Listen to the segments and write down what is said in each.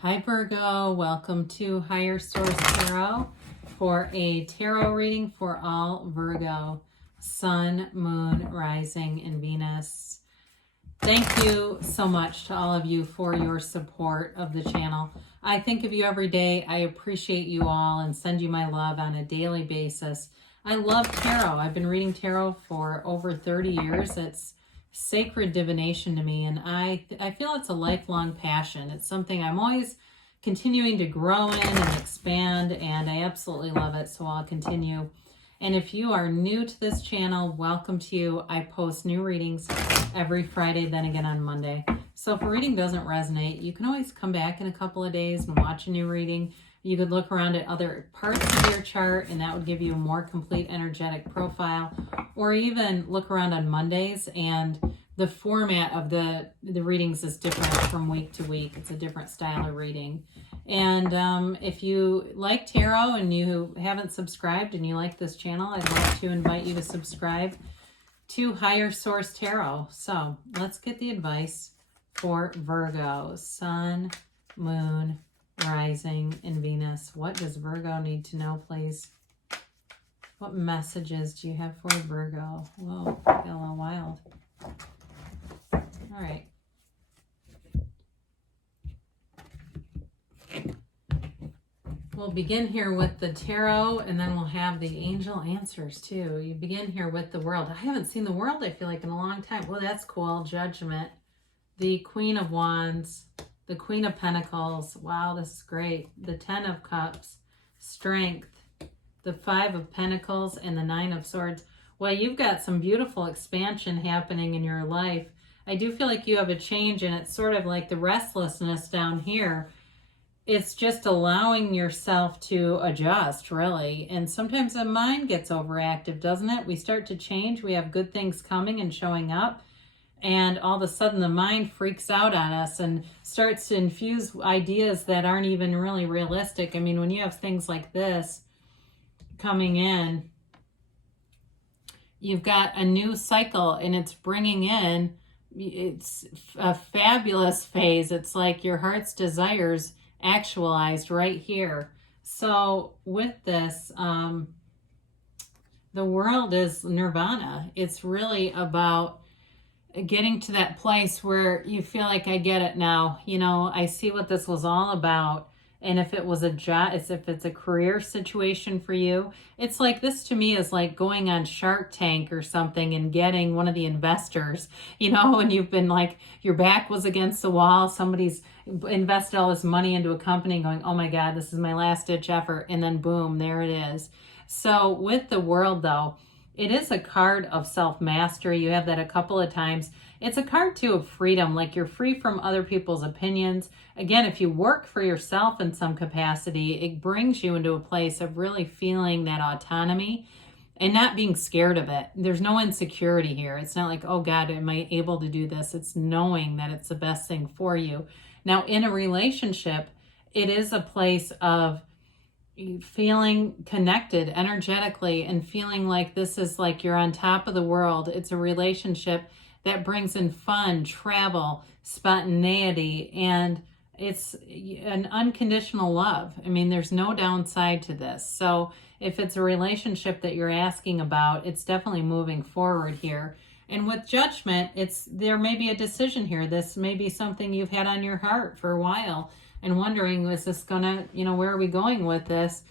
Hi Virgo, welcome to Higher Source Tarot for a tarot reading for all Virgo, Sun, Moon, Rising, and Venus. Thank you so much to all of you for your support of the channel. I think of you every day. I appreciate you all and send you my love on a daily basis. I love tarot. I've been reading tarot for over 30 years. It's sacred divination to me, and I feel it's a lifelong passion. It's something I'm always continuing to grow in and expand, and I absolutely love it, so I'll continue. And if you are new to this channel, welcome to you. I post new readings every Friday, then again on Monday. So if a reading doesn't resonate, you can always come back in a couple of days and watch a new reading. You could look around at other parts of your chart, and that would give you a more complete energetic profile. Or even look around on Mondays, and the format of the readings is different from week to week. It's a different style of reading. And if you like tarot and you haven't subscribed and you like this channel, I'd love to invite you to subscribe to Higher Source Tarot. So let's get the advice for Virgo, Sun, Moon, Rising, and Venus. What does Virgo need to know, please? What messages do you have for Virgo? Whoa, got a little wild. All right. We'll begin here with the tarot, and then we'll have the angel answers too. You begin here with the world. I haven't seen the world, I feel like, in a long time. Well, that's cool. Judgment. The Queen of Wands. The Queen of Pentacles. Wow, this is great. The Ten of Cups. Strength. The Five of Pentacles and the Nine of Swords. Well, you've got some beautiful expansion happening in your life. I do feel like you have a change, and it's sort of like the restlessness down here. It's just allowing yourself to adjust, really. And sometimes the mind gets overactive, doesn't it? We start to change. We have good things coming and showing up. And all of a sudden the mind freaks out on us and starts to infuse ideas that aren't even really realistic. I mean, when you have things like this coming in, you've got a new cycle, and it's bringing in, it's a fabulous phase. It's like your heart's desires actualized right here. So with this, the world is nirvana. It's really about getting to that place where you feel like, I get it now. You know, I see what this was all about. And if it was a job, if it's a career situation for you, it's like, this to me is like going on Shark Tank or something and getting one of the investors, you know, and you've been like, your back was against the wall. Somebody's invested all this money into a company and going, oh my God, this is my last ditch effort. And then boom, there it is. So with the world though, it is a card of self-mastery. You have that a couple of times. It's a card too of freedom, like you're free from other people's opinions. Again, if you work for yourself in some capacity, it brings you into a place of really feeling that autonomy and not being scared of it. There's no insecurity here. It's not like, oh God, am I able to do this? It's knowing that it's the best thing for you. Now, in a relationship, it is a place of feeling connected energetically and feeling like this is like you're on top of the world. It's a relationship that brings in fun, travel, spontaneity, and it's an unconditional love. I mean, there's no downside to this. So if it's a relationship that you're asking about, it's definitely moving forward here. And with judgment, there may be a decision here. This may be something you've had on your heart for a while and wondering, is this gonna, where are we going with this?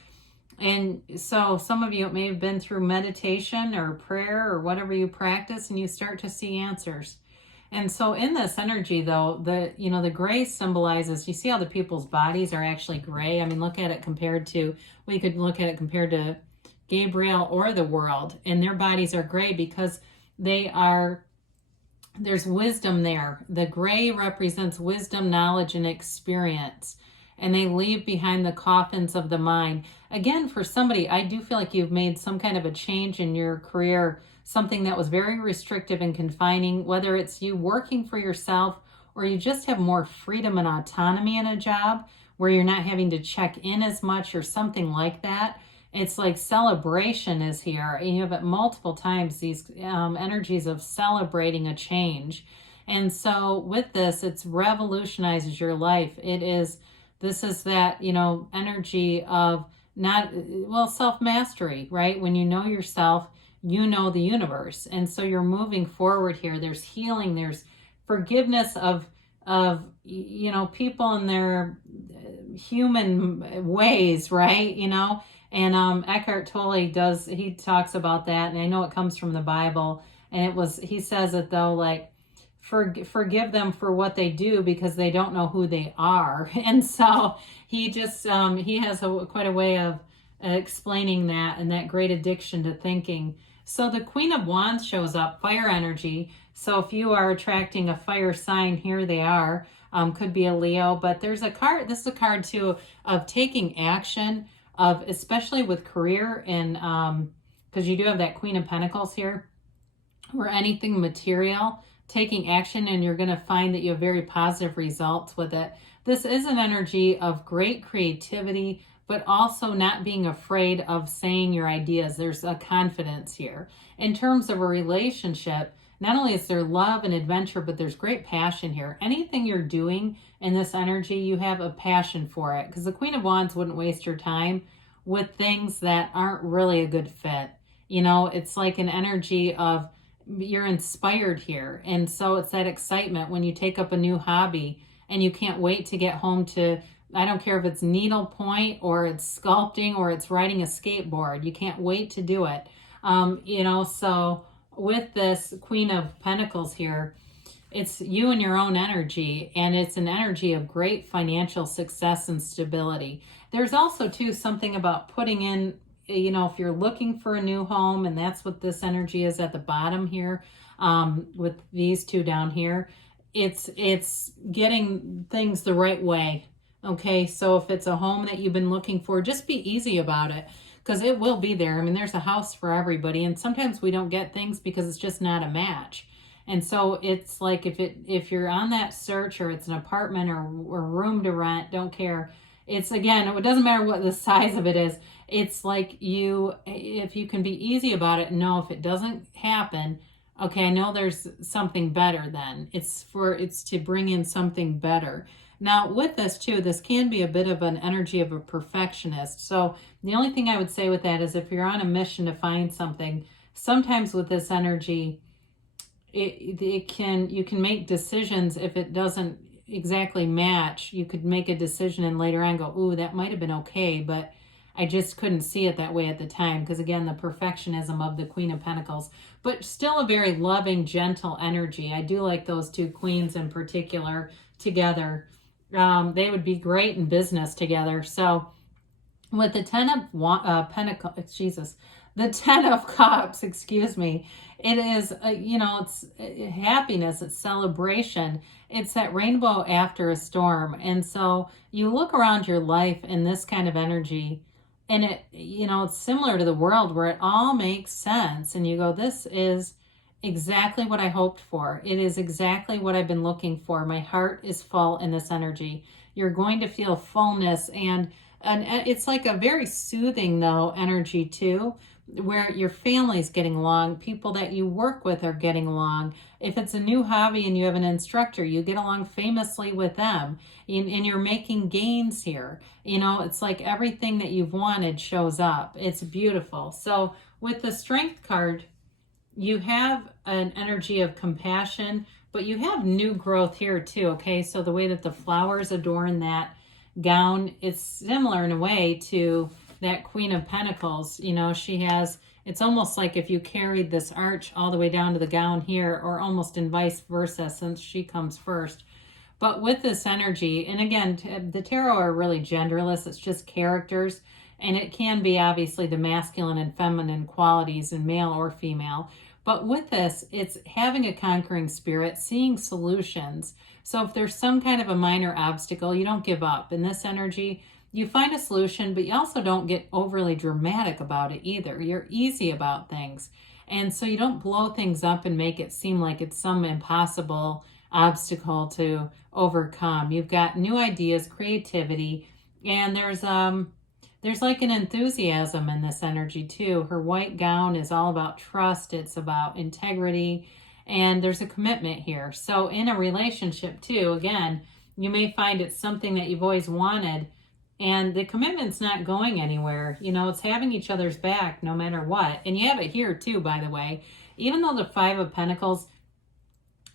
And so some of you, it may have been through meditation or prayer or whatever you practice, and you start to see answers. And so in this energy though, the gray symbolizes, you see how the people's bodies are actually gray? I mean, look at it compared to, we could look at it compared to Gabriel or the world, and their bodies are gray because there's wisdom there. The gray represents wisdom, knowledge, and experience. And they leave behind the coffins of the mind. Again, for somebody, I do feel like you've made some kind of a change in your career, something that was very restrictive and confining, whether it's you working for yourself or you just have more freedom and autonomy in a job where you're not having to check in as much or something like that. It's like celebration is here. And you have it multiple times, these energies of celebrating a change. And so with this, it revolutionizes your life. It is This is that, you know, energy of not, well, self-mastery, right? When you know yourself, you know the universe. And so you're moving forward here. There's healing, there's forgiveness of you know, people in their human ways, right? You know, and Eckhart Tolle does, he talks about that, and I know it comes from the Bible, and it was, he says it though, like, forgive them for what they do because they don't know who they are. And so he just he has quite a way of explaining that, and that great addiction to thinking. So the Queen of Wands shows up, fire energy. So if you are attracting a fire sign, here they are. Could be a Leo, but there's a card, this is a card too of taking action, of especially with career, and because you do have that Queen of Pentacles here, or anything material, taking action, and you're going to find that you have very positive results with it. This is an energy of great creativity, but also not being afraid of saying your ideas. There's a confidence here. In terms of a relationship, not only is there love and adventure, but there's great passion here. Anything you're doing in this energy, you have a passion for it, because the Queen of Wands wouldn't waste your time with things that aren't really a good fit. You know, it's like an energy of, you're inspired here. And so it's that excitement when you take up a new hobby and you can't wait to get home to, I don't care if it's needlepoint or it's sculpting or it's riding a skateboard, you can't wait to do it. You know, so with this Queen of Pentacles here, it's you and your own energy, and it's an energy of great financial success and stability. There's also too something about putting in, you know, if you're looking for a new home, and that's what this energy is at the bottom here, with these two down here, it's getting things the right way. Okay, so if it's a home that you've been looking for, just be easy about it, because it will be there. I mean, there's a house for everybody, and sometimes we don't get things because it's just not a match. And so it's like, if you're on that search, or it's an apartment or room to rent, don't care. It's, again, it doesn't matter what the size of it is. It's like, if you can be easy about it, know if it doesn't happen, okay, I know there's something better then. It's to bring in something better. Now with this too, this can be a bit of an energy of a perfectionist. So the only thing I would say with that is, if you're on a mission to find something, sometimes with this energy, you can make decisions. If it doesn't exactly match, you could make a decision and later on go, ooh, that might have been okay, but I just couldn't see it that way at the time, because again, the perfectionism of the Queen of Pentacles, but still a very loving, gentle energy. I do like those two queens in particular together. They would be great in business together. So with the Ten of Pentacles, Jesus, the Ten of Cups, excuse me, it is, you know, it's happiness, it's celebration, it's that rainbow after a storm. And so you look around your life in this kind of energy, and it, you know, it's similar to the world where it all makes sense, and you go, this is exactly what I hoped for. It is exactly what I've been looking for. My heart is full in this energy. You're going to feel fullness, and it's like a very soothing though energy too, where your family's getting along, people that you work with are getting along. If it's a new hobby and you have an instructor, you get along famously with them, and you're making gains here. You know, it's like everything that you've wanted shows up. It's beautiful. So with the Strength card, you have an energy of compassion, but you have new growth here too, okay? So the way that the flowers adorn that gown, it's similar in a way to that Queen of Pentacles. You know, she has, it's almost like if you carried this arch all the way down to the gown here, or almost in vice versa, since she comes first. But with this energy, and again, the tarot are really genderless, it's just characters, and it can be obviously the masculine and feminine qualities in male or female. But with this, it's having a conquering spirit, seeing solutions. So if there's some kind of a minor obstacle, you don't give up. In this energy, you find a solution, but you also don't get overly dramatic about it either. You're easy about things. And so you don't blow things up and make it seem like it's some impossible obstacle to overcome. You've got new ideas, creativity, and there's like an enthusiasm in this energy too. Her white gown is all about trust. It's about integrity, and there's a commitment here. So in a relationship too, again, You may find it's something that you've always wanted, and the commitment's not going anywhere. You know, it's having each other's back no matter what. And you have it here too, by the way. Even though the Five of Pentacles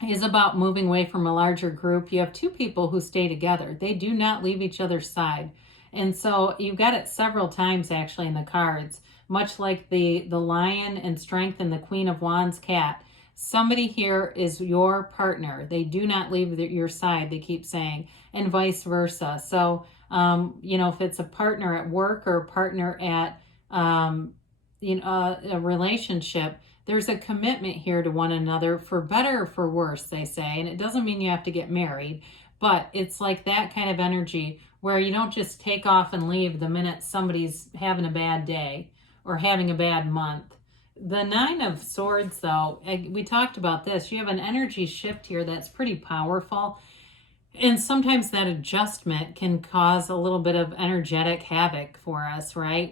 is about moving away from a larger group, you have two people who stay together. They do not leave each other's side. And so you've got it several times actually in the cards, much like the Lion and Strength and the Queen of Wands cat. Somebody here is your partner. They do not leave your side, they keep saying, and vice versa. So, you know, if it's a partner at work or a partner at, you know, a relationship, there's a commitment here to one another for better or for worse, they say. And it doesn't mean you have to get married, but it's like that kind of energy where you don't just take off and leave the minute somebody's having a bad day or having a bad month. The Nine of Swords, though, we talked about this. You have an energy shift here that's pretty powerful. And sometimes that adjustment can cause a little bit of energetic havoc for us, right?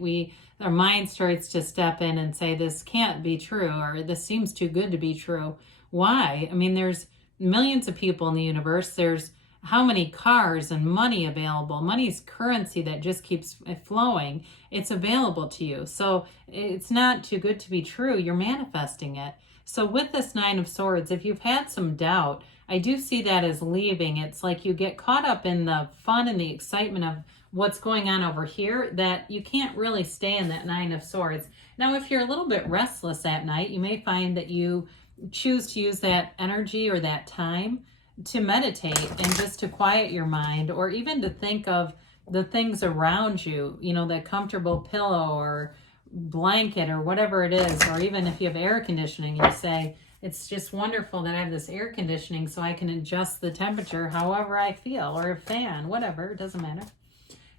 Our mind starts to step in and say, this can't be true, or this seems too good to be true. Why? I mean, there's millions of people in the universe. There's how many cars and money available. Money's currency that just keeps flowing. It's available to you. So it's not too good to be true. You're manifesting it. So with this Nine of Swords, if you've had some doubt, I do see that as leaving. It's like you get caught up in the fun and the excitement of what's going on over here that you can't really stay in that Nine of Swords. Now, if you're a little bit restless at night, you may find that you choose to use that energy or that time to meditate and just to quiet your mind, or even to think of the things around you, you know, that comfortable pillow or blanket or whatever it is. Or even if you have air conditioning, you say, it's just wonderful that I have this air conditioning so I can adjust the temperature however I feel, or a fan, whatever, it doesn't matter.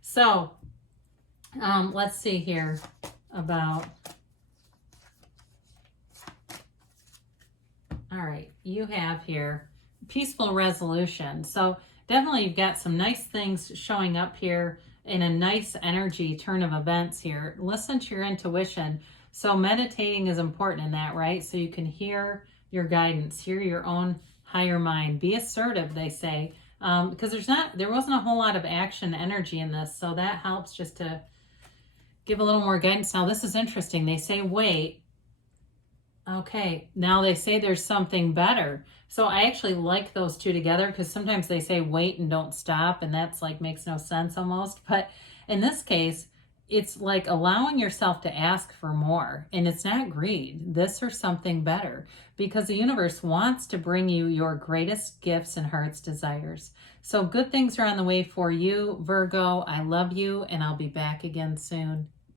So let's see here about, all right, you have here peaceful resolution. So definitely you've got some nice things showing up here in a nice energy turn of events here. Listen to your intuition. So meditating is important in that, right? So you can hear your guidance, hear your own higher mind. Be assertive, they say, because there wasn't a whole lot of action energy in this. So that helps just to give a little more guidance. Now this is interesting. They say wait. Okay, now they say there's something better. So I actually like those two together, because sometimes they say wait and don't stop, and that's like makes no sense almost. But in this case, it's like allowing yourself to ask for more, and it's not greed, this or something better, because the universe wants to bring you your greatest gifts and heart's desires. So good things are on the way for you, Virgo. I love you, and I'll be back again soon.